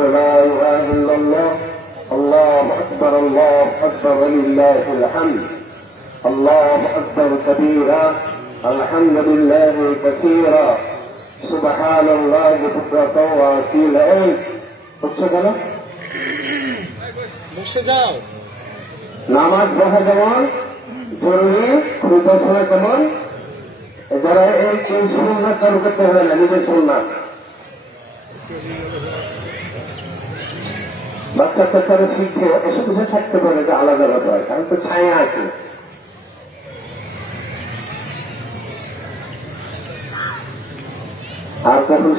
أن لا إله إلا الله الله أكبر ولله الحمد الله أكبر كبيرا الحمد لله كثيرا سبحان الله بكرة وأصيلا হচ্ছে কেন নামাজ পড়া যেমন জরুরি খুঁজা শোনা তেমন যারা এই সুন্নাত চালু করতে হবে না নিজের সুন্নাত বাচ্চা কাচ্চারা শিখে এসব কিছু থাকতে পারে যে আলাদা আলাদা হয় কারণ তো ছায়া আছে আর কখন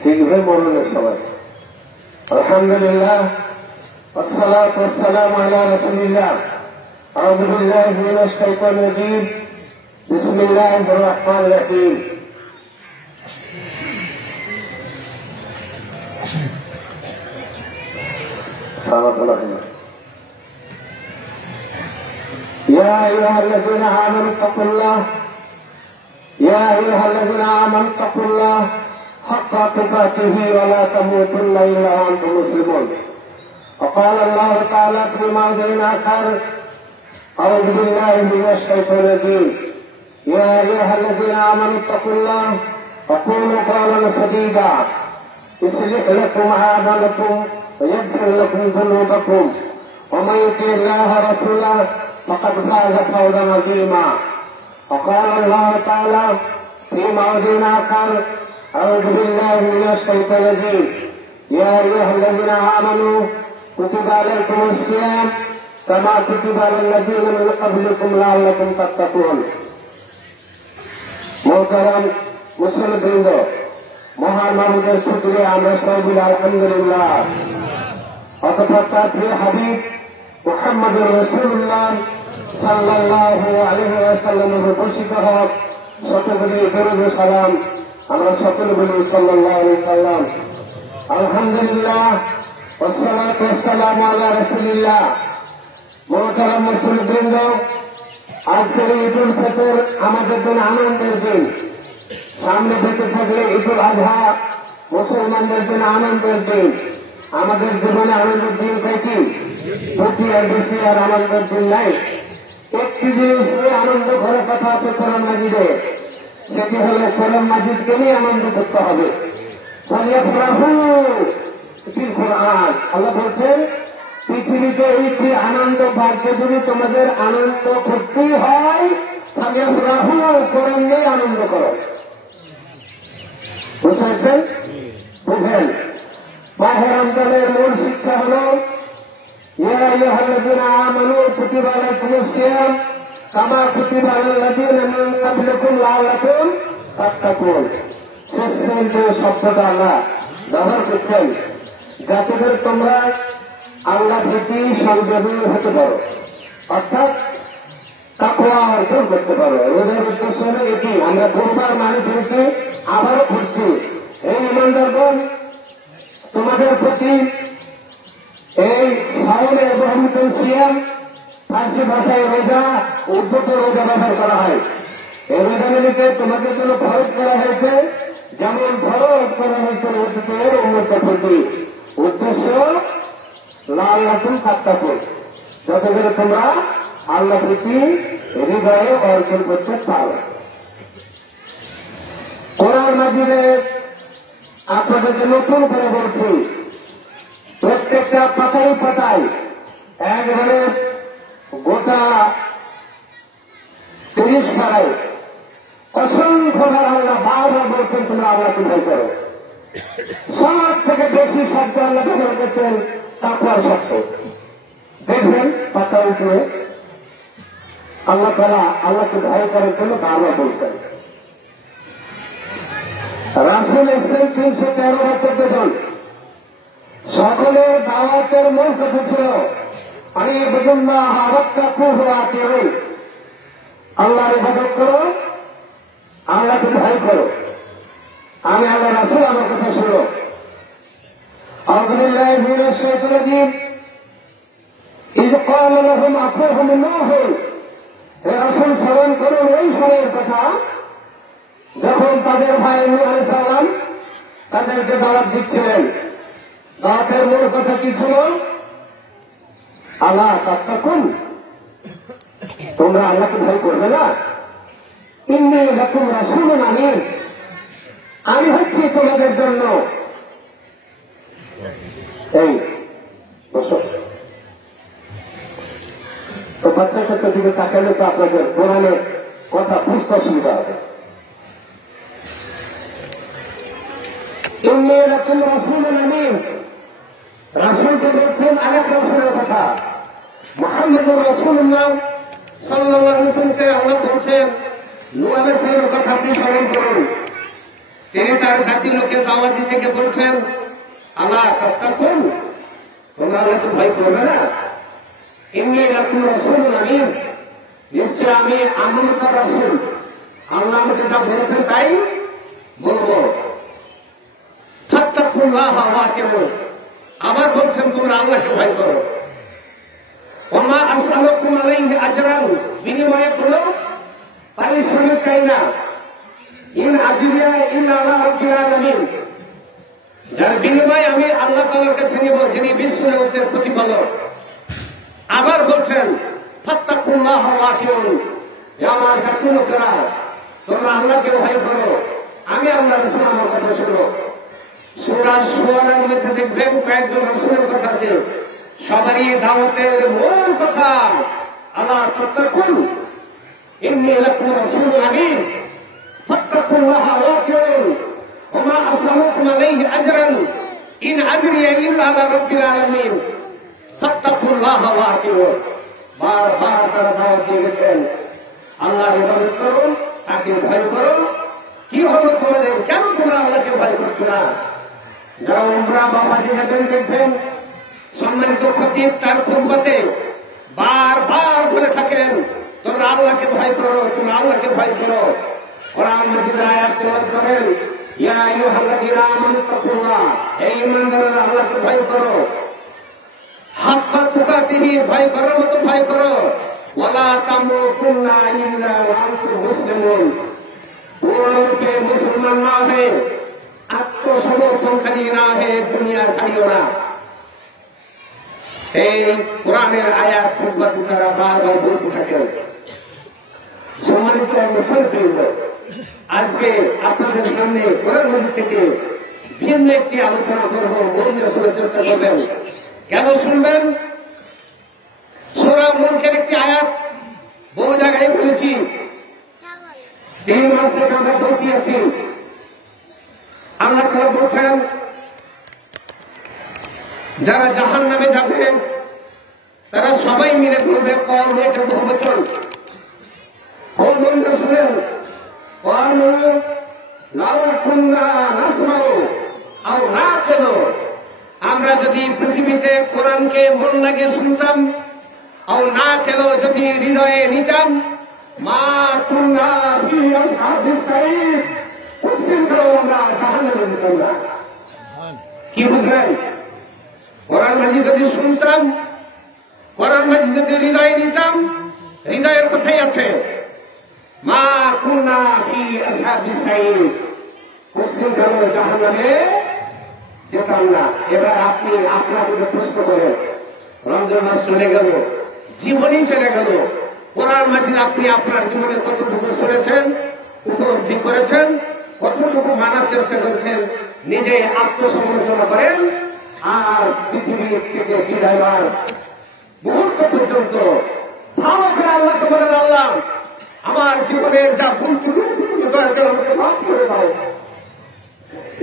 শিখবে মরণের সময় আলহামদুলিল্লাহ والصلاة والسلام على رسول الله أعوذ بالله من الشيطان الرجيم بسم الله الرحمن الرحيم يا أيها الذين آمنوا اتقوا الله يا أيها الذين آمنوا اتقوا الله حق تقاته ولا تموتن إلا وأنتم مسلمون وقال الله تعالى في موضع آخر أعوذ بالله من الشيطان الرجيم يا أيها الذين آمنوا اتقوا الله وقولوا قولا سديدا يصلح لكم أعمالكم ويغفر لكم ذنوبكم ومن يطع الله ورسوله فقد فاز فوزا عظيما وقال الله تعالى في موضع آخر أعوذ بالله من الشيطان الرجيم يا أيها الذين آمنوا كتب عليكم الصيام كما كتب على الذين من قبلكم لعلكم تتقون মোহতারাম মুসলিমবৃন্দ মহান মাহমুদের শুকরিয়া আমরা সবাই বলি আলহামদুলিল্লাহ অতঃপর তার প্রিয় হাবিব মুহাম্মদুর রাসূলুল্লাহ সাল্লাল্লাহু আলাইহি ওয়াসাল্লামের বর্ষিত হক শতকোটি দরুদ ও সালাম আমরা সকলে বলি সাল্লাল্লাহু আলাইহি ওয়াসাল্লাম আলহামদুলিল্লাহ والصلاة والسلام على رسول الله মোহতারাম মুসলিমবৃন্দ আজকের ঈদুল ফিতর আমাদের জন্য আনন্দের দিন সামনে বেঁচে থাকলে ঈদুল আজহা মুসলমানদের জন্য আনন্দের দিন আমাদের জীবনে আনন্দের দিন পেয়েছি দুটি আর বেশি আর আনন্দের দিন নাই একটি জিনিস নিয়ে আনন্দ করার কথা আছে কোরআন মাজিদে সেটি হল কোরআন মাজিদকে নিয়ে আনন্দ করতে হবে কোরআন আল্লাহ বলছেন পৃথিবীতে এই আনন্দ ভাগ্যে যদি তোমাদের আনন্দ করতেই হয় তাহলে রাহু কোরআন নিয়ে আনন্দ করো বুঝতে পারছেন বুঝেন মাহে রমজানের মূল শিক্ষা হল ইয়া আইয়ুহাল্লাযীনা আমানু কুতিবা আলাইকুমুস সিয়াম কামা কুতিবা আলাল্লাযীনা মিন ক্বাবলিকুম লাআল্লাকুম তাত্তাকুন সুসেন যে শব্দটা আল্লাহ ব্যবহার করছেন যাতে করে তোমরা আল্লাহ ভীতি সংযমী হতে পারো অর্থাৎ তাকওয়া অর্জন করতে পারো রোজার উদ্দেশ্য হল এটি আমরা বহুবার মানে ফিরেছি আবারও ঘুরছি এই ইমানদারগণ তোমাদের প্রতি এই সাওমের বহমিত সিয়াম ফার্সি ভাষায় রোজা উদ্যত রোজা ব্যবহার করা হয় এই রোজাগুলিকে তোমাদের জন্য ফরজ করা হয়েছে যেমন ফরজ করা হয়েছে রোজার উন্নত প্রতি উদ্দেশ্য লাআল্লাকুম তাত্তাকুন যাতে করে তোমরা আল্লাহ প্রতি হৃদয়ে অর্জন করতে পারো কোরআন মাজিদে আপনাদেরকে নতুন করে বলছি প্রত্যেকটা পাতায় পাতায় একবারে গোটা 30 পাড়ায় অসংখ্যবার আল্লাহ বারবার বলছেন তোমরা আল্লাহকে ভয় করো সব থেকে বেশি শব্দ আল্লাহ ব্যবহার করছেন তাকওয়ার শব্দ দেখবেন পাতা উঠে আল্লাহ তাআলা আল্লাহকে ভয় করার জন্য বারবার বলছেন রাসূল এসেছেন 313 বছর জন সকলের দাওয়াতের মূল কথা ছিল আমি ইবাদুল্লাহ ওয়াত্তাকুহু আতিউন আল্লাহর ইবাদত করো আল্লাহকে ভয় করো আমি আল্লাহ রাসূল আমার কথা শুনো আউযু বিল্লাহি মিনাশ শাইতানির রাজীম ইয ক্বালা লাহুম আখুহুম নূহ হে রাসূল স্মরণ করুন ওই সময়ের কথা যখন তাদের ভাই নূহ আলাইহিস সালাম তাদেরকে দাওয়াত দিচ্ছিলেন। দাওয়াতের মূল কথা কি ছিল? আল্লাহ তাত্তাকুন, তোমরা আল্লাহকে ভয় করবে না। ইন্নী লাকুম রাসূলুন আমিন, আমি হচ্ছি তোমাদের জন্য এই বসো। তো বাচ্চা কাচ্চার দিকে তাকালে তো আপনাদের কোরআনের কথা বুঝতে অসুবিধা হবে। ইন্নী লাকুম রাসূলুন আমিন, রাসূলকে বলছেন আরেক রাসূলের কথা, মুহাম্মদুর রাসূলুল্লাহ সাল্লাল্লাহু আলাইহি ওয়াসাল্লামকে আল্লাহ বলছেন নূহ আলাইহিস সালামের কথা আপনি স্মরণ করুন। তিনি তার জাতির লোককে দাওয়াত দিতে গিয়ে বলছেন আল্লাহ তাত্তাকুন, তোমরা আল্লাহকে ভয় করবে না। ইন্নী লাকুম রাসূলুন আমিন, নিশ্চয় আমি আমানত রাসূল, আল্লাহ আমাকে যা বলেছেন তাই বলবো। ফাত্তাকুল্লাহ ওয়া আতিউন, আবার বলছেন তোমরা আল্লাহকে ভয় করো। ওমা আসআলুকুম আলাইহি আজরান, বিনিময়ে কোনো পারিশ্রমিক চাই না। ইন আজরিয়া ইল্লা আলা রাব্বিল আলামিন, যার বিনিময় আমি আল্লাহ তাআলার কাছে নিব, যিনি বিশ্ব জগতের প্রতিপালক। আবার বলছেন ফাত্তাকুল্লাহ ওয়া আতিউন, হে আমার জাতির লোকেরা, তোমরা আল্লাহকে ভয় করো, আমি আল্লাহ রাসূল আমার কথা শোনো। সূরা শুআরার মধ্যে দেখবেন কয়েকজন রাসূলের কথা আছে, সবারই দাওয়াতের মূল কথা আল্লাহ তাত্তাকুন, ইন্নী লাকুম রাসূলুন আমিন, ফাত্তাকুল্লাহ ওয়া আতিউন, ওমা আসআলুকুম আলাইহি আজরান, ইন আজরিয়া ইল্লা আলা রাব্বিল আলামিন, ফাত্তাকুল্লাহ ওয়া আতিউন। বারবার তারা দাওয়াত দিয়ে গেছেন আল্লাহর ইবাদত করো, তাকে ভয় করো। কি হলো তোমাদের, কেন তোমরা আল্লাহকে ভয় করছো না? যারা উমরা বাবাজি যাবেন দেখবেন সম্মানিত খতিব তার খুতবাতে বারবার বলে থাকেন তোমরা আল্লাহকে ভয় করো, তোমরা আল্লাহকে ভয় করো। কোরআন মাজিদের আয়াত তেলাওয়াত করেন, ইয়া আইয়ুহাল্লাযীনা আমানু তাকুল্লাহ, হে ঈমানদাররা আল্লাহকে ভয় করো, হাক্কা তুকাতিহি, ভয় করার মতো ভয় করো, ওয়ালা তামুতুন্না ইল্লা ওয়া আনতুম মুসলিমুন, পূর্ণরূপে মুসলমান না হয়ে, আত্মসমর্পণকারী না হয়ে দুনিয়া ছাড়িও না। এই কোরআনের আয়াত খুতবাতে তারা বারবার বলতে থাকেন। সম্মানিত মুসলমান, আজকে আপনাদের সামনে কোরআন মাজিদ থেকে ভিন্ন একটি আলোচনা করব, মন দিয়ে শোনার চেষ্টা করবেন। কেন শুনবেন? সূরা মুলকের একটি আয়াত বহু জায়গায় বলেছি, 3 মাস থেকে আমরা বলতে আছি। আল্লাহ তাআলা বলছেন যারা জাহান্নামে যাবে তারা সবাই মিলে বলবে, কওম, এটা বহুবচন, কওমটা শুনেন, ক্বালু লাউ কুন্না নাসমাউ আও নাকিলু, আমরা যদি পৃথিবীতে কোরআনকে মন লাগিয়ে শুনতাম, আও নাকিলু, যদি হৃদয়ে নিতাম, মা কুন্না ফি আসহাবিস সাঈর, আমরা জাহান্নামে যেতাম না। কি বুঝলেন? কোরআন মাজিদ যদি শুনতাম, কোরআন মাজিদ যদি হৃদয়ে নিতাম, হৃদয়ের কোথায় আছে? মা কুন্না ফি আসহাবিস সাঈর, জাহান্নামে যেতাম না। এবার আপনি আপনাকে প্রশ্ন করেন, রমজান মাস চলে গেল, জীবনই চলে গেল, কোরআন মাজিদ আপনি আপনার জীবনে কতটুকু শুনেছেন, উপলব্ধি করেছেন, কতটুকু মানার চেষ্টা করেছেন? নিজে আত্মসমালোচনা করেন, আর পৃথিবীর থেকে বিদায় হওয়ার মুহূর্ত পর্যন্ত ভালো করে আল্লাহকে বলেন, আল্লাহ আমার জীবনের যা ভুল ত্রুটি দয়া করে আমাকে মাফ করে দাও।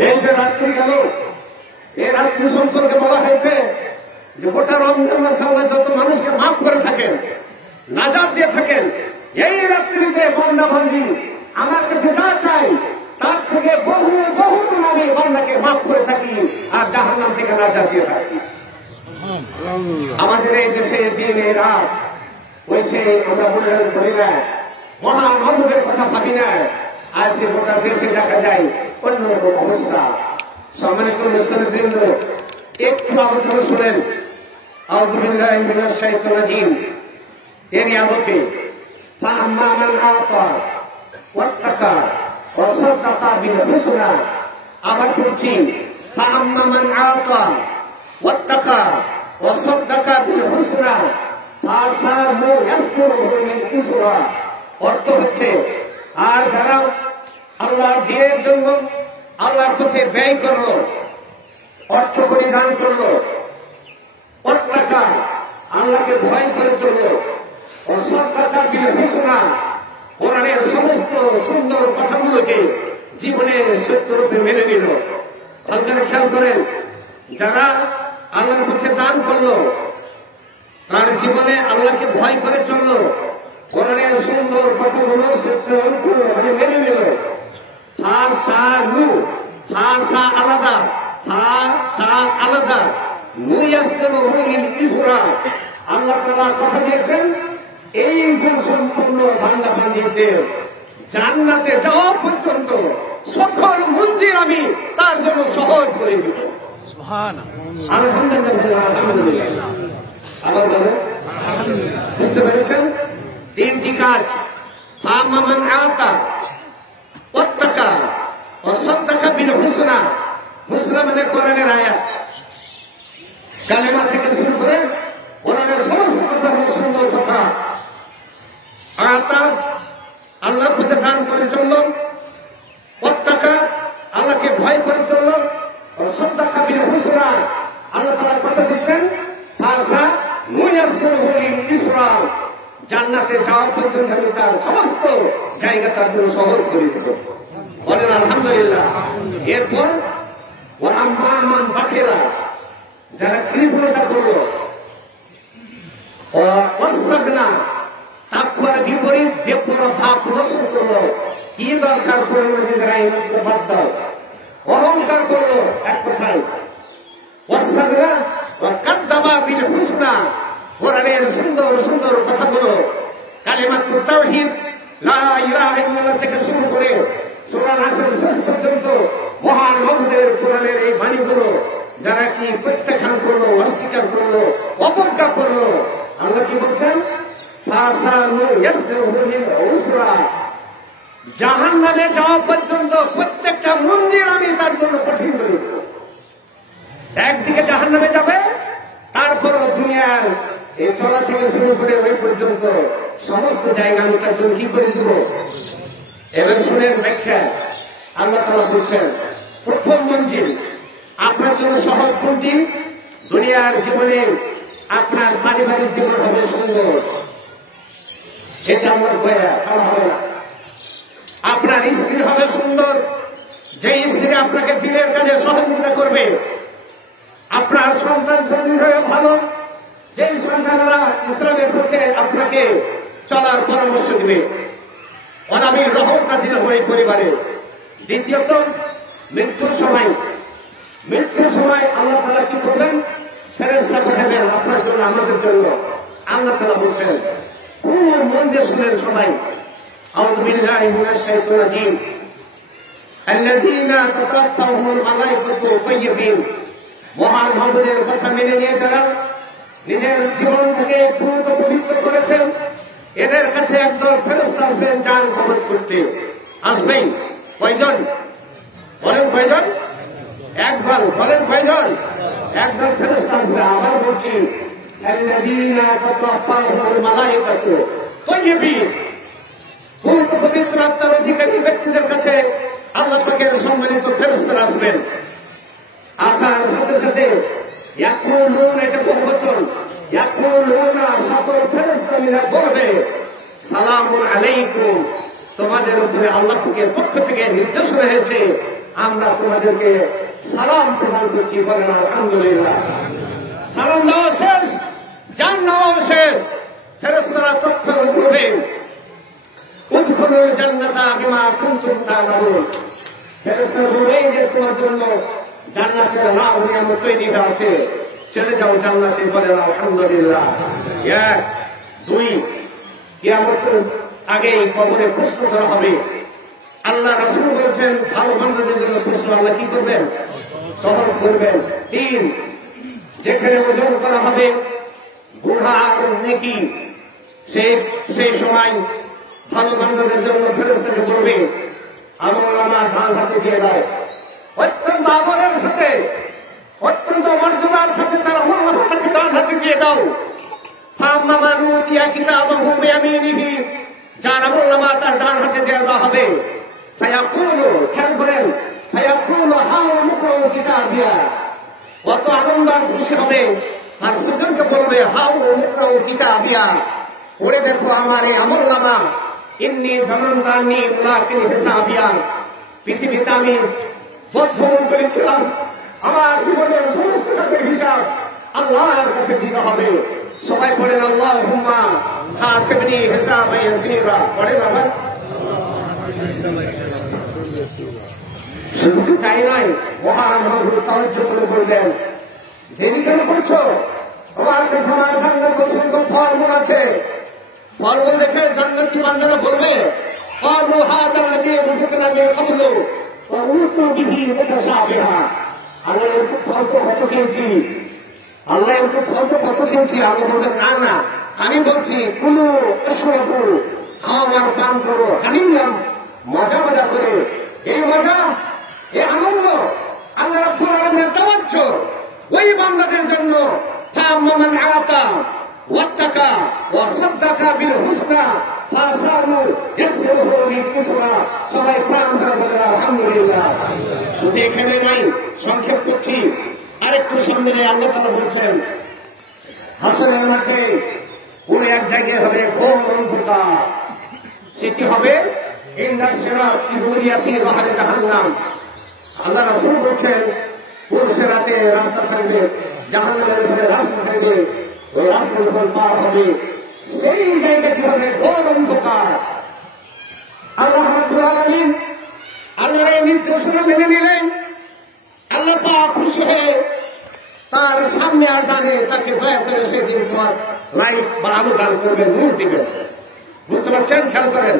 এই যে রাত্রি গেল, এই রাত্রি সম্পর্কে বলা হয়েছে যে গোটা রমজান মাসে আল্লাহ যত মানুষকে মাফ করে থাকেন, নাজাত দিয়ে থাকেন, এই রাত্রিতে বান্দা বান্দি আমার কাছে যা চাই তার থেকে বহু বহু আমি বান্দাকে মাফ করে থাকি আর জাহান্নাম থেকে নাজাত দিয়ে থাকি। আমাদের এই দেশে দিন এই রাত হয়েছে, আমরা মূল্যায়ন করি না, মহান মানুষের কথা ভাবি না। আজকে গোটা দেশে দেখা যায় অন্যরকম অবস্থা। সম্মানিত মুসলিমবৃন্দ, একটু আলোচনা শুনেন। আউযু বিল্লাহি মিনাশ শাইতানির রাজিম। এর আলোকে ফাআম্মা মান আতা ওয়াত্তাকা ওয়া সাদ্দাকা বিল হুসনা, আবার পড়ছি ফাআম্মা মান আতা ওয়াত্তাকা ওয়া সাদ্দাকা বিল হুসনা ফাসানুয়াসসিরুহু লিল ইসরা। অর্থ হচ্ছে, আর যারা আল্লাহর দ্বীনের জন্য আল্লাহর পথে ব্যয় করলো, অর্থ পরিধান করলো, ওয়াত্তাকা আল্লাহকে ভয় করে চললো, ওয়া সাদ্দাকা বিল হুসনা কোরআনের সমস্ত সুন্দর কথাগুলোকে জীবনের সত্যরূপে মেনে নিল। আপনারা খেয়াল করেন, যারা আল্লাহর পথে দান করলো, তার জীবনে আল্লাহকে ভয় করে চললো, কোরআনের সুন্দর কথাগুলো সত্যরূপে মেনে নিল। ফাসা আলাদা, ফাসা আলাদা, মুয়াসসিরুহু লিল ইসরা। আল্লাহ তাআলা কথা দিয়েছেন, এই গুণ সম্পূর্ণ বান্দা বান্দীদের জান্নাতে যাওয়া পর্যন্ত সকল মঞ্জিল আমি তার জন্য সহজ করে দিব। আলহামদুলিল্লাহ। আবার বলেন, বুঝতে পেরেছেন? তিনটি কাজ, ফাআম্মা মান আতা ওয়াত্তাকা ওয়া সাদ্দাকা বিল হুসনা। হুসনা মানে কোরআনের আয়াত, কালেমা থেকে শুরু করে কোরআনের সমস্ত কথা হলো সুন্দর কথা। আতা আল্লাহর পথে দান করে চলল, ওয়াত্তাকা আল্লাহকে ভয় করে চলল, ওয়া সাদ্দাকা বিল হুসনা আল্লাহ তাআলা কথা দিচ্ছেন ফাসানুয়াসসিরুহু লিল ইসরা। জান্নাতে যাওয়া পর্যন্ত আমি তার সমস্ত জায়গা তার জন্য সহজ করে দেব। বলেন আলহামদুলিল্লাহ। এরপর ওয়া আম্মা মান বাখিলা, যারা কৃপণতা করলো, ওয়াস্তাগনা তাকওয়ার বিপরীত বেপরোয়া ভাব প্রদর্শন করলো, কি দরকার পড়লো নিজেরাই বাদ দাও, অহংকার করলো, এক কথায় ওয়াস্তাগনা ওয়া কাদ্দাবা বিল হুসনা। কোরআনের সুন্দর সুন্দর কথাগুলো, কালিমাতুত তাওহীদ লা ইলাহা ইল্লাল্লাহ থেকে শুরু করে সূরা নাসর শেষ পর্যন্ত মহান মাবুদের কোরআনের এই বাণীগুলো যারা কি প্রত্যাখ্যান করলো, অস্বীকার করলো, অবজ্ঞা করলো, আল্লাহ কি বলছেন? ফাসানুয়াসসিরুহু লিল ইসরা। জাহান্নামে যাওয়া পর্যন্ত প্রত্যেকটা মন্দির আমি তার জন্য কঠিন করে দেব। একদিকে জাহান্নামে যাবে, তারপরও দুনিয়ার এই চলা থেকে শুরু করে ওই পর্যন্ত সমস্ত জায়গা আমি তার জন্য কি করে দেব। এবার শুনেন ব্যাখ্যা। আল্লাহ তাআলা বলছেন, প্রথম মঞ্জিল আপনার জন্য সহজ কোনটি? দুনিয়ার জীবনে আপনার পারিবারিক জীবন হবে সুন্দর, এটা আমার বয়া ছাড়া হবে না। আপনার স্ত্রী হবে সুন্দর, যে স্ত্রী আপনাকে দিনের কাজে সহযোগিতা করবে। আপনার সন্তান সন্তান হয়ে ভালো, যে সন্তানরা ইসলামের পক্ষে আপনাকে চলার পরামর্শ দিবে। অনাবিল রহমত দিলে হয় পরিবারে। দ্বিতীয়ত, মৃত্যুর সময় আল্লাহ তাআলা কি করবেন? ফেরেশতা পাঠাবেন আপনার জন্য, আমাদের জন্য। আল্লাহ তাআলা বলছেন, খুব মন দিয়ে শুনেন সবাই। আউযু বিল্লাহি মিনাশ শাইতানির রাজীম। আল্লাযীনা তাতাওয়াফাহুমুল মালায়েকাতু তাইয়্যিবিন। মহান মাবুদের কথা মেনে নিয়ে যারা নিজের জীবনকে পুরো পবিত্র করেছেন, এদের কাছে একদল ফেরেশতা আসবেন জান কবজ করতে। আসবেন কয়জন? বলেন কয়জন? একদল। বলেন কয়জন? একদল ফেরেশতা আসবে। আবার বলছি, আল্লাযীনা তাতাওয়াফাহুমুল মালায়েকাতু তাইয়্যিবিন। পুরো পবিত্র আত্মার অধিকারী ব্যক্তিদের কাছে আল্লাহ পাকের সম্মানিত ফেরেশতারা আসবেন। আসার সাথে সাথে ইয়াকুলুন, এটা বহুবচন, ইয়াকুলুনা সকল ফেরেশতারা বলবে, সালামুন আলাইকুম, তোমাদের উপরে আল্লাহ পাকের পক্ষ থেকে নির্দেশ হয়েছে, আমরা তোমাদেরকে সালাম প্রদান করছি। বলেন আলহামদুলিল্লাহ। সালাম দেওয়া শেষ, জান নেওয়া শেষ, ফেরেশতারা তৎক্ষণাৎ বলবেন, উদখুলুল জান্নাতা বিমা কুনতুম তা'মালুন। ফেরেশতারা বলবেন যে তোমার জন্য জান্নাতের লাভ নিয়ামত তৈরি আছে, চলে যাও জান্নাতে। বলেন আলহামদুলিল্লাহ। এক, দুই, কিয়ামতের আগেই কবরে প্রশ্ন করা হবে। আল্লাহ রাসূল বলেছেন, ভালো বান্দাদের জন্য প্রশ্ন আল্লাহ কি করবেন? সহজ করবেন। তিন, যেখানে ওজন করা হবে গুনাহ আর নেকি, সেই সময় ভালো বান্দাদের জন্য ফেরেশতাকে বলবে, আমল নামা ডান হাতে দিয়ে দাও, অত্যন্ত আদরের সাথে, অত্যন্ত মর্যাদার সাথে তার আমলনামাটাকে ডান হাতে দিয়ে দাও। ফাম্মান উতিয়া কিতাবাহু বিয়ামিনিহি, যার আমলনামা তার ডান হাতে দেওয়া হবে। ফায়াকুলু, খেয়াল করেন, ফায়াকুলু হাউ মুকরাউ কিতাবিয়া, কত আনন্দ আর খুশি হবে। আর সুজনকে বলবে হাউ মুকরাউ কিতাবিয়া, পড়ে দেখো আমার এই আমলনামা। ইন্নী যামানতু আন্নী মুলাকিন হিসাবিয়া, পৃথিবীতে আমি বদ্ধমূল করেছিলাম, আমার জীবনের সমস্ত কাজের হিসাব আল্লাহর কাছে দিতে হবে। সবাই পড়েন আল্লাহুম্মা হাসিবনি হিসাবান ইয়াসীরা, পড়েন আবার। শুধু তাই নয়, মহান মহবুব তাওজ্জুহ করে বললেন, দেরি কেন করছো? তোমার কাছে আমার জান্নাত অসংখ্য ফলমূল আছে। ফলমূল দেখে জান্নাতি বান্দারা বলবে, ক্বালু হাযা আল্লাযী রুযিকনা মিন ক্বাবলু ওয়া উতু বিহি মুতাশাবিহা, আল্লাহ একটু ফল তো কত খেয়েছি, আল্লাহ একটু ফল তো কত খেয়েছি। আল্লাহ বলবেন, না না, আমি বলছি কুলু ওয়াশরাবু, খাও আর পান করো, হানিয়াম, মজা মজা করে। এই মজা, এই আনন্দ আল্লাহ রাব্বুল আলামিনের তাওয়াজ্জুহ ওই বান্দাদের জন্য। ফামান আতা ওয়াত্তাকা ওয়া সাদ্দাকা বিল হুসনা ফাসানু ইয়াসরুহু লিল ইসরা, সবাই প্রাণ ধরে বলেন আলহামদুলিল্লাহ। শুধু এখানে নয়, সংক্ষেপ করছি, আরেকটু সামনে আল্লাহ তাআলা বলছেন, হাসরের মাঠে পুরো এক জায়গায় হবে ঘোর অন্ধকার। সেটি হবে ইন্দা সিরাত ইবুরিয়া ফি যাহরি জাহান্নাম। আল্লাহ রাসূল বলছেন, পুরো সিরাতে রাস্তা থাকবে, জাহান্নামের উপরে রাস্তা থাকবে, ওই রাস্তা যখন পার হবে সেই জায়গাটি হবে ঘোর অন্ধকার। আল্লাহ রাব্বুল আলামিন আল্লাহর এই নির্দেশনা মেনে নিলেন। আল্লাহ পাক খুশি হয়ে তার সামনে আর ডানে তাকে দয়া করে সেদিন তোমার লাইট বা আলো দান করবেন, নূর দিবেন। বুঝতে পারছেন? খেয়াল করেন,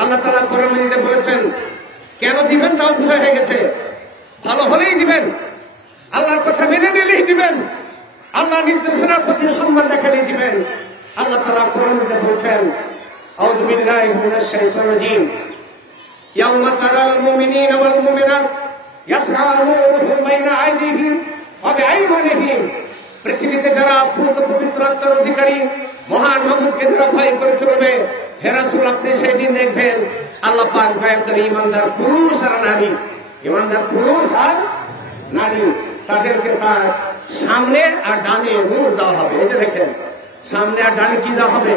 আল্লাহ তাআলা কোরআনে বলেছেন কেন দিবেন তাও বোঝা হয়ে গেছে। ভালো হলেই দিবেন, আল্লাহর কথা মেনে নিলেই দিবেন, আল্লাহর নির্দেশনার প্রতি সম্মান দেখালেই দিবেন। আল্লাহ তাআলা কোরআনে বলছেন, আউযু বিল্লাহি মিনাশ শাইতানির রাজীম, ইয়াওমা তারাল মুমিনিনা ওয়াল মুমিনাত ইয়াসআ নূরুহুম বাইনা আইদিহিম ওয়া বিআইমানিহিম, পৃথিবীতে যারা পূত পবিত্র আত্মার অধিকারী মহান মাহমুদকে যারা ভয় করে চলবে, হে রাসূল আপনি সেই দিন দেখবেন আল্লাহ পাক দয়া করে ইমানদার পুরুষ আর নারী, ইমানদার পুরুষ আর নারী, তাদেরকে তার সামনে আর ডানে নূর দেওয়া হবে। এই যে দেখেন, সামনে আর ডানে কি দেওয়া হবে?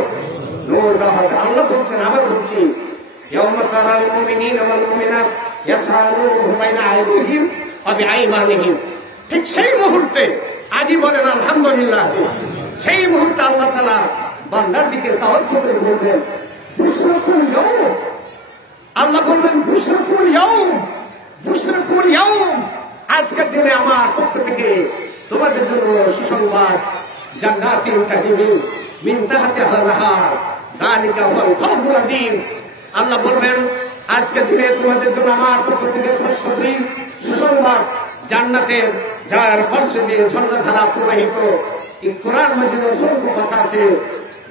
নূর দেওয়া হবে। আল্লাহ বলছেন, আবার বলছি, ইয়াওমা তারাল মুমিনিনা ওয়াল মুমিনাত ইয়াসআ নূরুহুম বাইনা আইদিহিম ওয়া বিআইমানিহিম, ঠিক সেই মুহূর্তে, আজই বলেন আলহামদুলিল্লাহ, সেই মুহূর্তে আল্লাহ তাআলা বান্দার দিকে তাওয়াজ্জুহ করে বলবেন, বুশরাকুল ইয়াউম, আল্লাহ বলবেন বুশরাকুল ইয়াউম, বুশরাকুল ইয়াউম, আজকের দিনে আমার পক্ষ থেকে তোমাদের জন্য সুসংবাদ, জান্নাতিন তাজরি মিন তাহতিহাল আনহার যালিকা হুয়াল ফাওজুল আযীম। আল্লাহ বলবেন আজকের দিনে তোমাদের জন্য আমার পক্ষ থেকে খুশখবরি, সুসংবাদ, জান্নাতের যার পাশ দিয়ে ঝর্ণাধারা প্রবাহিত। এই কোরআন মাজিদে অসংখ্য কথা আছে।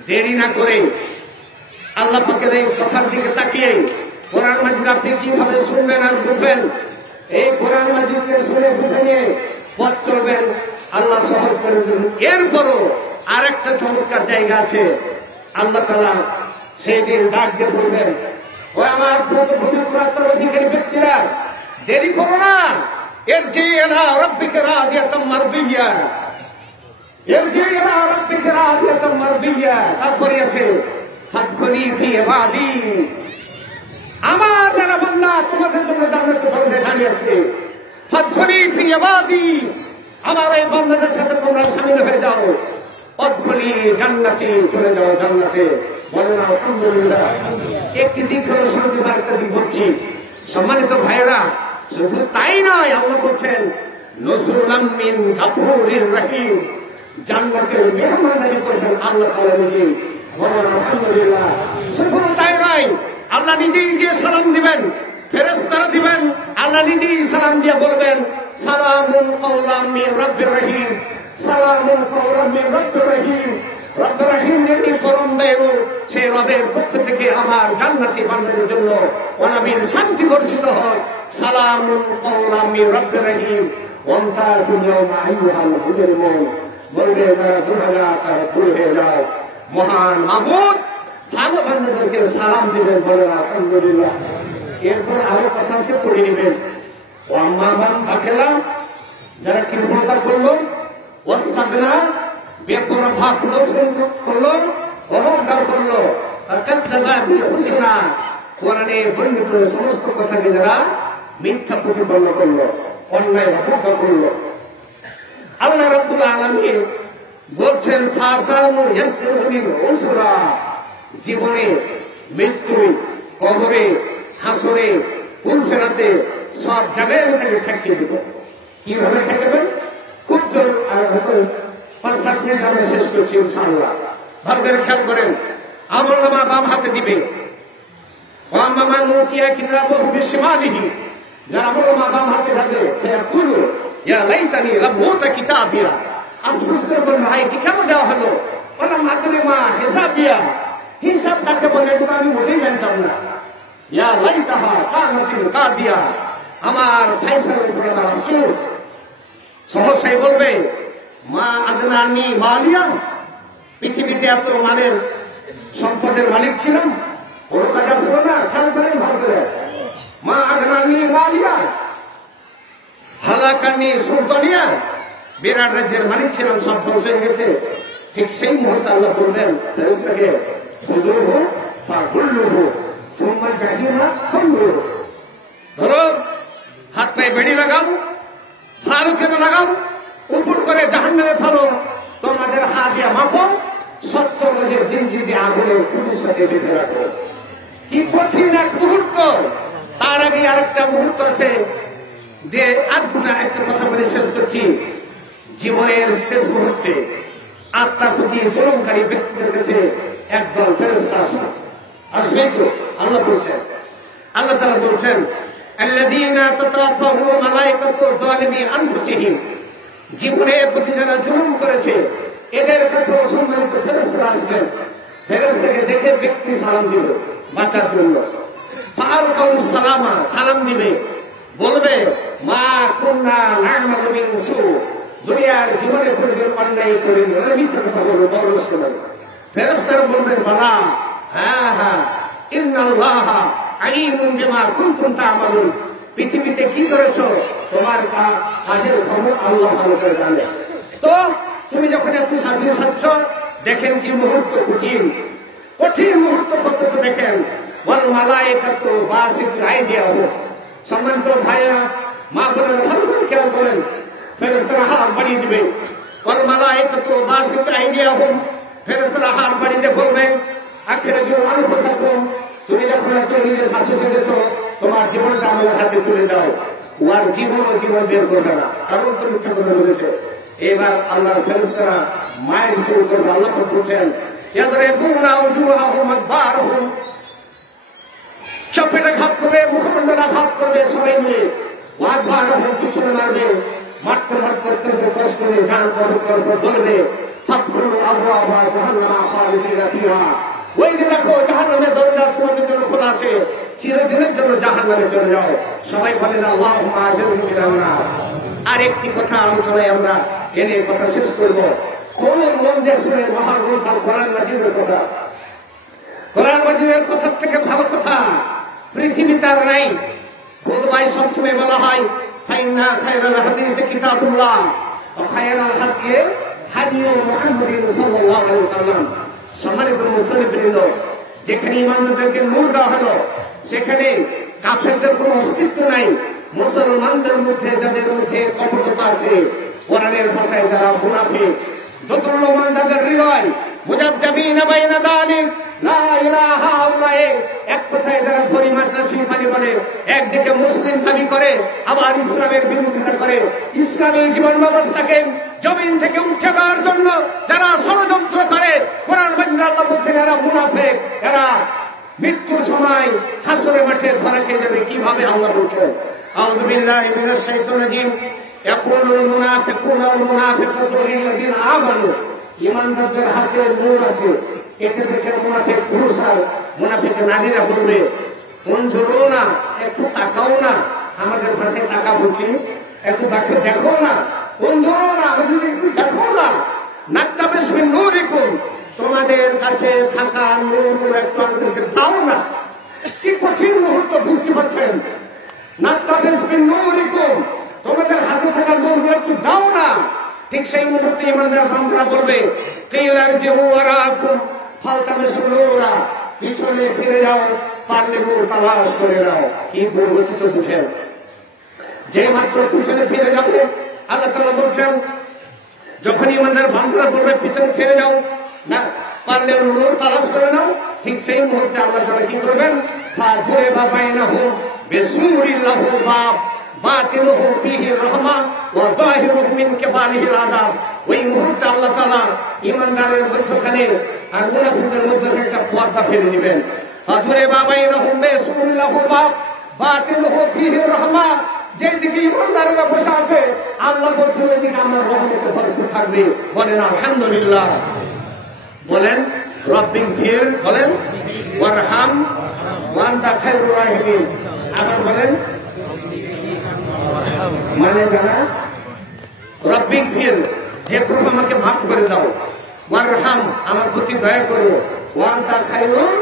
দেরি না করে আল্লাহ পাকের এই কথার দিকে তাকিয়ে কোরআন মাজিদ আপনি কিভাবে শুনবেন আর বুঝবেন, এই কোরআন মাজিদকে শুনে বুঝে নিয়ে পথ চলবেন, আল্লাহ সহজ করে দেবেন। এরপরও আরেকটা চমৎকার জায়গা আছে, আল্লাহ তাআলা সেই দিন ডাক দিয়ে বলবেন, ও আমার পবিত্র আত্মার অধিকারী ব্যক্তিরা, দেরি করো না, ইরজি ইলা রাব্বিকা রাদিয়াতাম মারদিয়া, ইরজি ইলা রাব্বিকা রাদিয়াতাম মারদিয়া। তারপরে আছে ফাদখুলি ফি ইবাদি, আমার যারা বান্দা তোমাদের জন্য জান্নাতের দরজা দাঁড়িয়ে আছে, ফাদখুলি ফি ইবাদি, আমার এই বান্দাদের সাথে তোমরা শামিল হয়ে যাও, ফাদখুলি জান্নাতি, চলে যাও জান্নাতে। বলেন আলহামদুলিল্লাহ। একটি দিক হলো শুনতে, আরেকটা দিক বলছি। সম্মানিত ভাইয়েরা, শুধু তাই নয়, আল্লাহ বলছেন নজরুলাম মিন গাফুরির রহিম, জান্নাতের মেহমানদারি করবেন আল্লাহ তাআলা নিজে। বলেন আলহামদুলিল্লাহ। শুধু তাই নয়, আল্লাহ নিজেই গিয়ে সালাম দিবেন, ফেরেশতারা দিবেন, আল্লাহ নিজেই সালাম দিয়ে বলবেন সালামুন কাওলাম মির রাব্বির রহিম, সালামুন কাওলাম মির রাব্বির রহিম। রব্বুর রহিম যিনি পরম দয়ালু, সেই রবের পক্ষ থেকে আমার জান্নাতি বান্দাদের জন্য অনাবিল শান্তি বর্ষিত হোক। সালামুন কাওলাম মির রাব্বির রহিম। ওয়ান্তাকুম ইয়াওমা আইয়ুহাল মুজরিমুন। বলবে যারা গুনাহগার তারা দূর হয়ে যাও। মহান মাবুদ ভালো বান্দাদেরকে সালাম দিবেন, বলেন আলহামদুলিল্লাহ। এরপর আরো কথা আছে, পড়ে নেবেন। ও আম্মা মান বাখেলাম, যারা কৃপণতা করলো, ওয়াস্তাগনা বেপরোয়া প্রদর্শন করলো, অহংকার করলো, আর কাযযাবা বিল হুসনা, কোরআনে বর্ণিত সমস্ত কথাকে যারা মিথ্যা প্রতিপন্ন করলো, অন্যায় অপরাধ করলো। আল্লাহ রাব্বুল আলামিন বলছেন ফাসানু ইয়াসসিরু বিল উসরা, জীবনে, মৃত্যু, কবরে, হাসরে, পুলসেরাতে সব জায়গায় আমি তাকে ঠেকিয়ে দেব। কিভাবে ঠেকাবেন? খুব জোর। আর হয়তো 5-7 মিনিট আমি শেষ করছি ইনশাআল্লাহ। ভালো করে খেয়াল করেন। আমলনামা বাম হাতে দিবে। ওয়াম্মা মান উতিয়া কিতাবাহু বিশিমালিহি, যার আমলনামা বাম হাতে থাকবে, ফায়াকুলু ইয়া লাইতানি লাম উতা কিতাবিয়া, আফসোস করে বলবেন ভাই কি কেন দেওয়া হলো, ওয়ালাম আদরি মা হিসাবিয়া, হিসাব তাকে বলে এটা আমি মোটেই জানতাম না। ইয়া লাইতাহা কানাতিল কাদিয়া, আমার ফয়সালার উপরে আমার আফসোস। সহসাই বলবে মা আদনানি মালিয়া, পৃথিবীতে এত মালের সম্পদের মালিক ছিলাম, কোনো কাজ আসলো না। খেয়াল করেন ভালো করে। মা আদনানি মালিয়া হালাকানি সুলতানিয়া, বিরাট রাজ্যের মালিক ছিলাম, সব ধ্বংস হয়ে গেছে। ঠিক সেই মুহূর্তে আল্লাহ বলবেন ফেরেশতাকে, খুযুহু ফাগুল্লুহু সুম্মা জাহিমা সাল্লুহু, ধরো, হাত পায়ে বেড়ি লাগাও, ভালো করে লাগাও, উপর করে জাহান্নামে ফেলো, তোমাদের হাত দিয়া মাপো, 70 গজের জিঞ্জির দিয়ে আগুনের পুলিশ সাথে বেঁধে রাখো। কি কঠিন এক মুহূর্ত। তার আগে আরেকটা মুহূর্ত আছে, যে আধুটা একটা কথা বলে শেষ করছি। জীবনের শেষ মুহূর্তে আত্মার প্রতি জুলুমকারী ব্যক্তিদের কাছে একদল ফেরেশতা আসবে। তো আল্লাহ বলছেন, আল্লাহ তাআলা বলছেন আল্লাযীনা তাতাওয়াফাহুম মালায়েকাতু যালিমি আনফুসিহিম, জীবনের প্রতি যারা জুলুম করেছে এদের কাছে অসম্মানিত ফেরেশতারা আসবেন। ফেরেশতাকে দেখে ব্যক্তি সালাম দিবে বাঁচার জন্য। ফাআলকাউ সালামা, সালাম দিবে, বলবে মা কুন্না না'মালু মিন সু, দুনিয়ার জীবনে কোনদিন অন্যায় করিনি, মিথ্যা কথা বলবো, বড় শোনা। ফেরেশতারা বলবেন বালা, হ্যাঁ হ্যাঁ, ইন্নাল্লাহা আলিমুন বিমা কুনতুম তা'মালুন, পৃথিবীতে কি করেছো তোমার কাজের খবর আল্লাহ ভালো করে জানে। তো তুমি যখন এত সাথে সাচ্ছ, দেখেন কি মুহূর্ত কঠিন, কঠিন মুহূর্ত কত তো দেখেন। ওয়াল মালায়েকাতু বাসিতু আইদিয়াহুম, সম্মানিত ভাইয়া মা বোনেরা ভালো করে খেয়াল করেন। ফেরেশতারা হাত বাড়িয়ে দিবে। ওয়াল মালায়েকাতু বাসিতু আইদিয়াহুম, ফেরেশতারা হাত বাড়িয়ে দিয়ে বলবেন আখিরাজু আনফুসাকুম, তুমি যখন এত নিজের সাথে সেজেছ, তোমার জীবনটা আমার হাতে তুলে দাও। ওর জীবন বের করবে না, কারণ তো মিথ্যা কথা বলেছে। এবার আল্লাহর ফেরেশতারা মায়ের শুরু করবে। আল্লাহ বলছেন ইয়াদরিবুনা উজুহাহুম আদবারহুম, চপেটা ঘাত করবে, মুখমণ্ডলা ঘাত করবে, সবাই মিলে আদবারহুম পিছনে মারবে, মারতে মারতে অত্যন্ত কষ্ট নিয়ে জান বলবে ফাদখুলু আবওয়াবা জাহান্নামা খালিদিনা ফিহা, ওই যে দেখো জাহান্নামের দরজা তোমাদের জন্য খোলা আছে, চিরদিনের জন্য জাহান্নামে চলে যাও। সবাই বলেন আল্লাহুম্মা আজিরনি মিনান নার। আর একটি কথা আলোচনায় আমরা এনে কথা শেষ করব। কোন মন দিয়ে শুনে মহান গ্রন্থ কোরআন মাজিদের কথা, কোরআন মাজিদের কথার থেকে ভালো কথা পৃথিবীতে আর নাই। খুতবায় সবসময় বলা হয় ফাইন্না খায়রাল হাদিসি কিতাবুল্লাহ ওয়া খায়রাল হাদিয়ে হাদিয়ু মুহাম্মাদিন সাল্লাল্লাহু আলাইহি ওয়াসাল্লাম। সম্মানিত মুসলিমবৃন্দ, যেখানে ইমানদারদেরকে নূর দেওয়া হলো, সেখানে কাফেরদের কোনো অস্তিত্ব নাই। মুসলমানদের মধ্যে যাদের মধ্যে কপটতা আছে, কোরআনের ভাষায় যারা মুনাফিক, যতগুলো তাদের হৃদয় মুজাবজাবিনা বাইনা যালিক লা ইলাহা ইল্লাল্লাহ, এক কথায় যারা ধরি মাত্রা ছুঁপানি বলে, একদিকে মুসলিম দাবি করে আবার ইসলামের বিরোধিতা করে, ইসলামী জীবন ব্যবস্থাকে জমিন থেকে উঠে দেওয়ার জন্য যারা ষড়যন্ত্র করে, কোরআন মাজিদ আল্লাহ বলছেন এরা মুনাফিক, এরা মৃত্যুর সময় হাসরে মাঠে ধরা খেয়ে যাবে। কিভাবে আল্লাহ বলছেন আউযু বিল্লাহি মিনাশ শাইতানির রাজিম ইয়াকুলুল মুনাফিকুনা ওয়াল মুনাফিকাতু লিল্লাযিনা আমানু, ঈমানদারদের হাতে নূর আছে। এতে দেখে মুনাফিক পুরুষ আর মুনাফিক নারীরা বলবে, উনজুরুনা, একটু তাকাও না, আমাদের কাছে টাকা বলছি, একটু তাকে দেখো না, উনজুরুনা, আমাদের একটু দেখো না, নাক্তাবিস মিন নূরিকুম, তোমাদের কাছে থাকা নূর একটু আমাদেরকে দাও না। কি কঠিন মুহূর্ত, বুঝতে পারছেন? নাক্তাবিস মিন নূরিকুম, তোমাদের হাতে থাকা নূর একটু দাও না। ঠিক সেই মুহূর্তে ইমানদার বান্দারা বলবে, কিলার যে ওয়ারাকুম ফালতামিসু নূরা, পিছনে ফিরে যাও, পারলে নূর তালাশ করে নাও। কি পরিবর্তিত বুঝেন? যে মাত্র পিছনে ফিরে যাবে, আল্লাহ তাআলা বলছেন, যখন ইমানদার বান্দারা বলবে পিছনে ফিরে যাও, না পারলে নূর তালাশ করে নাও, ঠিক সেই মুহূর্তে আল্লাহ তাআলা কি করবেন? ফাযুরিবা বাইনাহুম বিসূরিন লাহু বাব বাতিনুহু ফীহি রাহমা ওয়া যাহিরুহু মিন কিবালিহিল আযাব। ওই মুহূর্তে আল্লাহ তাআলা ইমানদারের মধ্যখানে আর মুনাফিকদের মধ্যে একটা পর্দা ফেলে দিবেন। ফাযুরিবা বাইনাহুম বিসূরিন লাহু বাব বাতিনুহু ফীহি রাহমা, যেদিকে ইমানদারেরা বসে আছে আল্লাহ বলছেন ওইদিকে আমার রহমতে ভরপুর থাকবে। বলেন আলহামদুলিল্লাহ, বলেন রব্বিগফির, বলেন ওয়ারহাম ওয়া আনতা খায়রুর রাহিমিন। আবার বলেন, মানে জানা, রব্বিগফির, হে প্রভু আমাকে মাফ করে দাও, ওয়ারহাম, আমার প্রতি দয়া করো, ওয়া আনতা খায়রুর,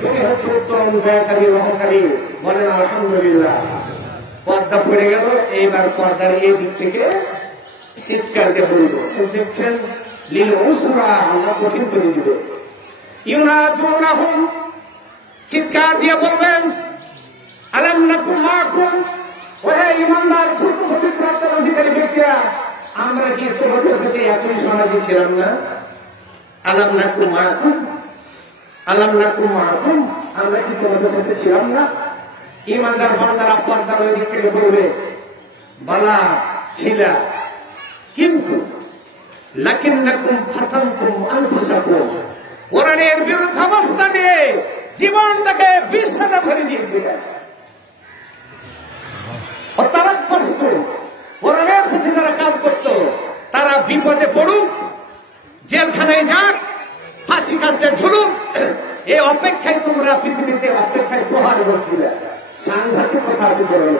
তুমি হচ্ছে উত্তম দয়াকারী রহমকারী। বলেন আলহামদুলিল্লাহ। পর্দা পড়ে গেল, এইবার পর্দার এই দিক থেকে চিৎকার দিয়ে বলবো, দেখছেন লিল উসরা, আল্লাহ কঠিন করে দিবে। ইউনাদুনাহুম, চিৎকার দিয়ে বলবেন, আলাম নাকুম মাকুম, ওহে ইমানদার পবিত্র আত্মার অধিকারী ব্যক্তিরা, আমরা কি তোমাদের সাথে একই সমাজে ছিলাম না? আলাম নাকুম মাকুম, আলাম নাকুম মাকুম, আমরা কি তোমাদের সাথে ছিলাম না? ইমানদার বান্দারা পর্দার ওই দিক থেকে বলবে, বালা ছিলা, কিন্তু লাকিন্নাকুম ফাতানতুম আনফুসাকুম, কোরআনের বিরুদ্ধাবস্থা নিয়ে জীবনটাকে বিশ্বটা ভরে দিয়েছিলেন। তারা কষ্ট কোরআনের প্রতি যারা কাজ করত, তারা বিপদে পড়ুক, জেলখানায় যাক, ফাঁসি কাস্টে ঝুলুক, এই অপেক্ষায় তোমরা পৃথিবীতে অপেক্ষায় প্রহার করছিলে। সাংঘাতিক কথা আছে বলে,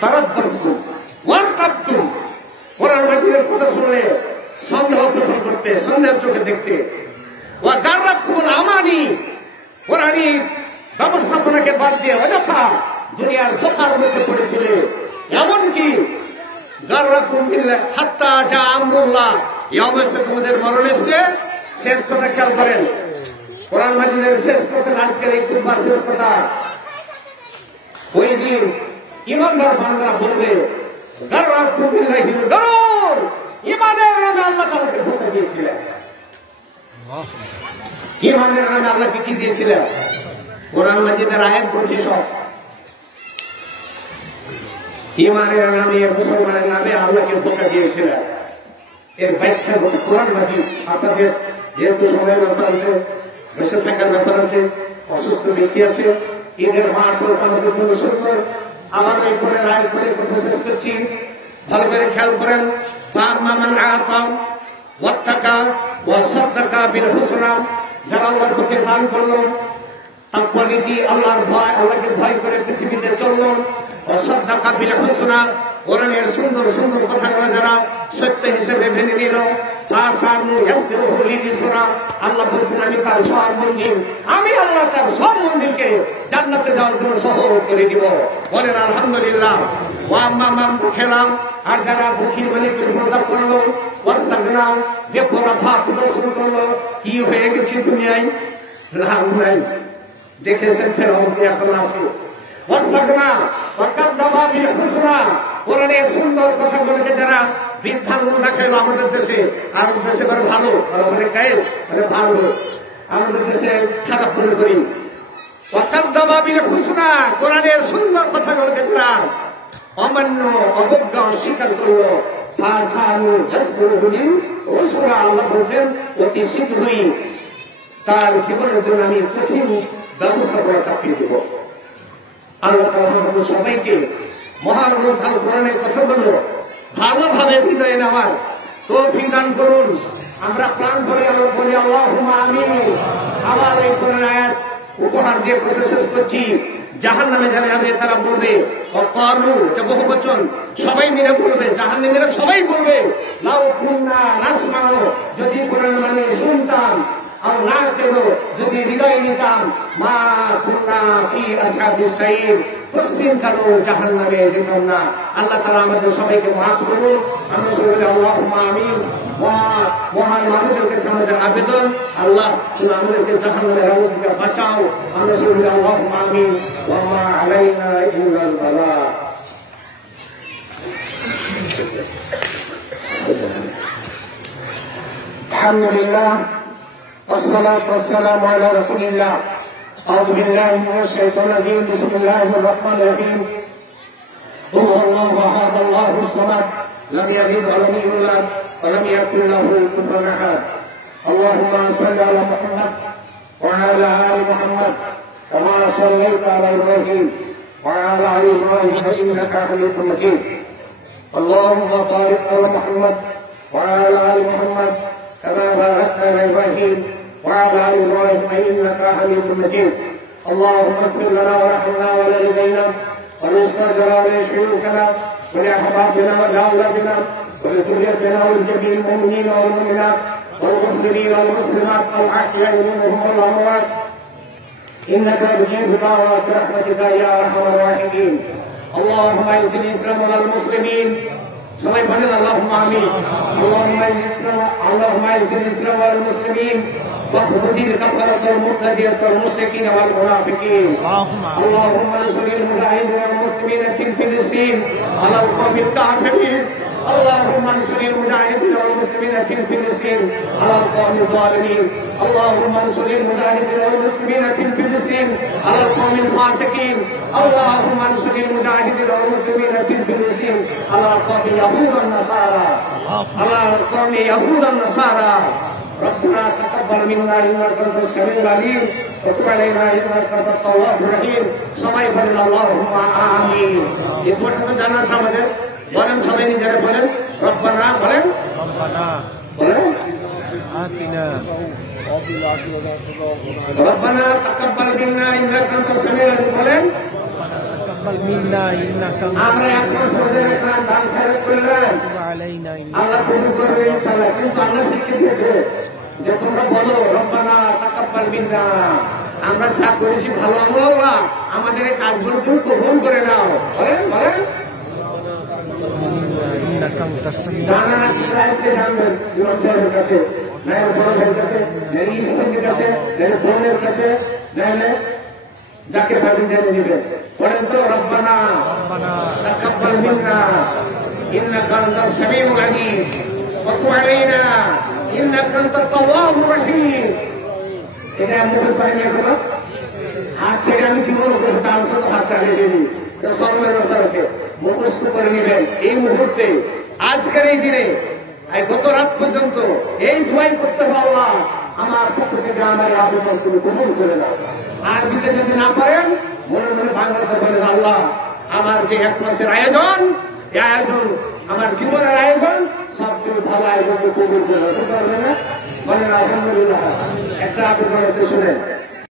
তারা বস্তু ওয়ারতাবতু, কোরআন মাজিদের কথা শুনলে সন্দেহ পোষণ করতে, সন্দেহের চোখে দেখতে, ওয়া গাররাতকুমুল আমানি, কোরআনী ব্যবস্থাপনাকে বাদ দিয়ে অযথা দুনিয়ার বোকার মধ্যে পড়েছিলে। এমনকি গাররাকুম বিল্লাহ হাত্তা জা আমরুল্লাহ, এই অবস্থায় তোমাদের মরণ এসছে। শেষ কথা খেয়াল করেন, কোরআন মাজিদের শেষ কথা, আজকের এই খুতবার শেষ কথা, ওই দিন ইমানদার বান্দারা বলবে, গাররাকুম বিল্লাহিল গারুর, ইমানের নামে আল্লাহ তাআলাকে ধোঁকা দিয়েছিলেন। ইমানের নামে আল্লাহকে কি দিয়েছিলেন? কোরআন মাজিদের আয়াত বলছি সব। ইমানের নামে, মুসলমানের নামে আল্লাহকে ধোঁকা দিয়েছিলেন। এর ব্যাখ্যা কোরআন মাজিদ। আপনাদের যেহেতু সময়ের ব্যাপার আছে, বসে থাকার ব্যাপার আছে, অসুস্থ ব্যক্তি আছে, ঈদের মাঠ আমাদের জন্য সুন্দর। আবার এই কোরআন আয়াত করে কথা শেষ করছি, ভালো করে খেয়াল করেন। ফাম্মান আতা ওয়াত্তাকা ওয়া সাদ্দাকা বিল হুসনা, যারা আল্লাহর পথে দান করলো, তাকওয়া নীতি, আল্লাহর ভয়, আল্লাহকে ভয় করে পৃথিবীতে চললো, ওয়া সাদ্দাকা বিল হুসনা, কোরআনের সুন্দর সুন্দর কথাগুলো যারা সত্য হিসেবে মেনে নিল, আল্লাহ বলছেন আমি তার সব মন্দির, আমি আল্লাহ তার সব মন্দিরকে জান্নাতে যাওয়ার জন্য সহজ করে দিব। বলেন আলহামদুলিল্লাহ। খেলাম, আর যারা বুকির মানে দুর্বলতা করলো, ওয়াস্তাগনাম, বেপরোয়া ভাব প্রদর্শন করলো, কি হয়ে গেছে দুনিয়ায়? রাম নাই, দেখেছেন ফেরাউন এখন আছে। ওয়াস্তাগনাম ওয়া কাযযাবা বিল হুসনা, কোরআনের সুন্দর কথাগুলোকে যারা বৃদ্ধাঙ্গুল রাখাইলো আমাদের দেশে, আর দেশে বড় ভালো, আর আমাদের গায়ে ভালো, আমাদের দেশে খারাপ মনে করি। ওয়াকাযযাবা বিল হুসনা, কোরআনের সুন্দর কথাগুলোকে যারা অমান্য, অবজ্ঞা, অস্বীকার করলো, আল্লাহ বলছেন অতি শীঘ্রই তার জীবনের জন্য আমি কঠিন ব্যবস্থা করে চাপিয়ে দেব। আল্লাহ তাআলা সবাইকে মহান আল কোরআনের কথাগুলো ভালোভাবে হৃদয়ে নেওয়ার তৌফিক দান করুন। আমরা প্রাণ করে বলি আল্লাহুম্মা আমিন। আবার এই কোরআন আয়াত উপহার দিয়ে কথা শেষ করছি। জাহান্নামে যারা যাবে তারা বলবে অকালু, এটা বহু বচন, সবাই মিলে বলবে, জাহান্নামীরা সবাই বলবে লাউ কুন্না নাসমাউ, যদি কোরআন মানে শুনতাম, আর না কেন যদি হৃদয় নিতাম, মা কুন্না ফি আসহাবিস সাইর, পশ্চিম কালো জাহান্নামে যেতাম না। আল্লাহ তাআলা আমাদের সবাইকে মাফ করুন। আমরা সবাই আল্লাহুম্মা আমিন। মহান মাবুদের কাছে আমাদের আবেদন, আল্লাহ তুমি আমাদেরকে জাহান্নামের আগুন থেকে বাঁচাও। আমরা সবাই আল্লাহুম্মা আমিন। ওয়া মা আলাইনা ইল্লাল বালাগ। আলহামদুলিল্লাহ, والصلاة والسلام على رسول الله. أعوذ بالله من الشيطان الرجيم. بسم الله الرحمن الرحيم. قل هو الله أحد الله الصمد لم يلد ولم يولد ولم يكن له كفوا أحد. اللهم صل على محمد وعلى آل محمد كما صليت على إبراهيم وعلى آل إبراهيم إنك حميد مجيد. اللهم بارك على محمد وعلى آل محمد كما باركت على إبراهيم وعلى آل إبراهيم إنك حميد مجيد. اللهم اغفر لنا وارحمنا ولوالدينا ولأسرتنا ولشيوخنا ولأحبابنا ولأولادنا ولذريتنا ولجميع المؤمنين والمؤمنات والمسلمين والمسلمات الأحياء منهم والأموات إنك تجيب دعوات برحمتك يا أرحم الراحمين. اللهم أعز الإسلام والمسلمين. সবাই বলেন আল্লাহুম্মা আমিন। আল্লাহুম্মা আ'ইজ আল-ইসলাম ওয়াল মুসলিমিন واخذل كفرة المرتدين والمشركين والمنافقين. اللهم انصر المجاهدين والمسلمين في فلسطين على القوم الكافرين. اللهم انصر المجاهدين والمسلمين في فلسطين على القوم الظالمين. اللهم انصر المجاهدين والمسلمين في فلسطين على القوم الفاسقين. اللهم انصر المجاهدين والمسلمين في فلسطين على القوم يهود النصارى على القوم يهود النصارى. ربنا تقبل منا انك انت السميع العليم وتب علينا انك انت التواب الرحيم. সবাই বলেন আল্লাহুম্মা আমিন। এই কথাটা তো জানা আছে আমাদের, বলেন সবাই নিজেরা বলেন রব্বানা, বলেন রব্বানা, বলেন আতিনা রব্বানা তাকাব্বাল মিন্না ইন্নাকা আনতাস সামিউল আলিম, বলেন তাকাব্বাল মিন্না ইন্নাকা আমরা এখন পড়ে রাখলাম দান খয়রাত করলাম আলাইনা আল্লাহ কবুল করবে ইনশাআল্লাহ। কিন্তু আল্লাহ শিখিয়ে দিয়েছে যে তোমরা বলো রব্বানা তাকাব্বাল মিন্না, আমরা যা করেছি ভালো আল্লাহ আমাদের এই কাজগুলো তুমি কবুল করে নাও। বলেন বলেন ইন্নাকা আনতাস সামিউল আলিম। জানা কি রাইতে জানবেন ইমামের কাছে, নাইলে বড়দের কাছে, নাইলে স্ত্রীর কাছে, নাইলে বোনের কাছে, নাইলে যাকে ভাবি জেনে নেবেন। বলেন তো রব্বানা তাকাব্বাল মিন্না ইন্নাকা আনতাস সামিউল আলিম ওয়া তুব আলাইনা ইন্নাকা আনতাত তাওয়াবুর রহিম। এটা মুখস্থ করে নিয়ে গেল, হাত ছেড়ে আমি জীবন করে 400 হাত চালিয়ে দিই, এটা সর্বের ব্যাপার আছে। মুখস্থ করে নেবেন এই মুহূর্তে, আজকের এই দিনে, গত রাত পর্যন্ত এই দোয়াই করতে হবে, আল্লাহ আমার পক্ষ থেকে আমার আবেদন তুমি কবুল করে নাও। আরবিতে যদি না পারেন মনে মনে বাংলাতে বলেন আল্লাহ আমার যে 1 মাসের আয়োজন, এই আয়োজন আমার জীবনের আয়োজন, সবচেয়ে ভালো আয়োজন কবুল করে নাও। বলেন আলহামদুলিল্লাহ। একটা আবেদন আছে শুনেন।